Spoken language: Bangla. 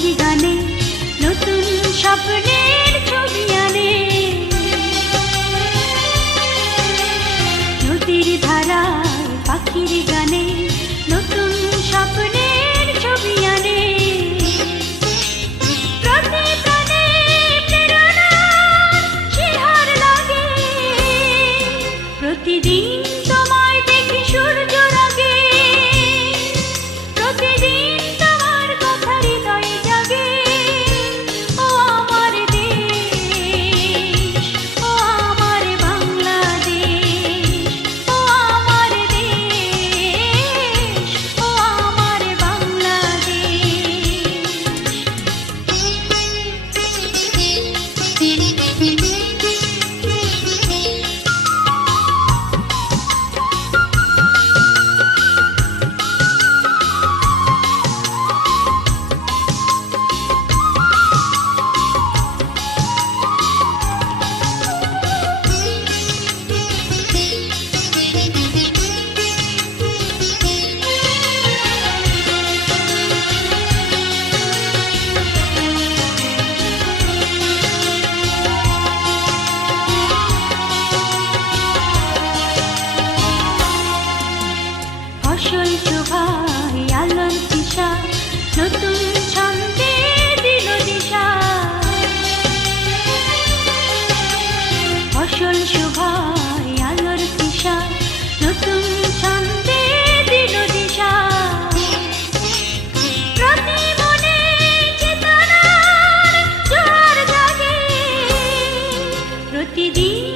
পাখির গানে নতুন স্বপ্নের ছবি আনে। নদীর ধারায় পাখির গানে নতুন স্বপ্নের ছবি আনে। প্রতি প্রাণে প্রেরণার শিহর লাগে, প্রতিদিন তোমায় দেখি সূর্য রাগে, প্রতিদিন তোমার কথা হৃদয়ে জাগে। ও আমার দেশ, ও আমার বাংলাদেশ, ও আমার দেশ, ও আমার ফসল শোভায় আলোর দিশা, নতুন ছন্দে দিল দিশা। ফসল শোভায় আলোর দিশা, নতুন ছন্দে দিল দিশা। প্রতি মনে চেতনার জোয়ার জাগে, প্রতিদিন